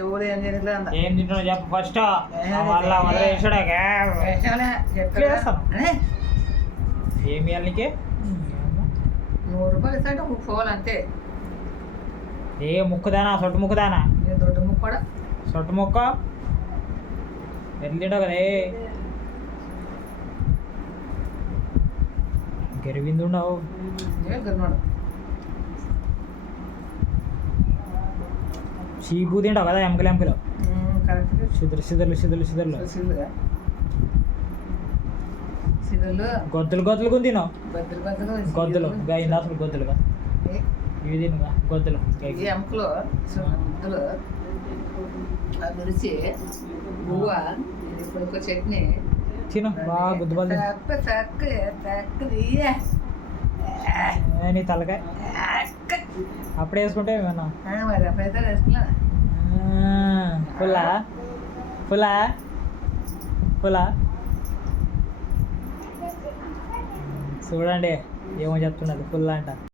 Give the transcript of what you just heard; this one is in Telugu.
ఎవరు ఏం చేయట్లేదు అంత. ఏం తింటున్నావు చెప్పు ఫస్ట్. మళ్ళా ఏమి ఇవ్వాలి నీకే? 100 రూపాయలు ఇస్తాంటే ఒక ఫోన్ అంతే. ఏ ముక్కుదానా? సొట్టు ముక్కుదానా? దొడ్డు ముక్క కూడా సొట్టు ముక్క ఎట్లా తింటావు కదా? గెరివింది ఉండవు. గర్నాడు చీపు తింటావు కదా ఎంకలు ఎంకలు. కరెక్ట్. సిద్ధర్లు గొద్దులు గొద్దులు కొని తిన్నావు. గొద్దులు అయింది అసలు గొద్దులుగా ఇవి తినుగా గొద్దులు ఎముకలు ముద్దలు అదిరిచి బువ్వ ఇప్పుడు చట్నీ తిను బాగా గుద్దుబల్లి నీ తలకాయ అప్పుడే వేసుకుంటే ఏమన్నా మరి అప్పుడైతే వేసుకున్నా. పుల్లా పుల్లా పుల్లా చూడండి ఏమో చెప్తున్నది పుల్లా అంట.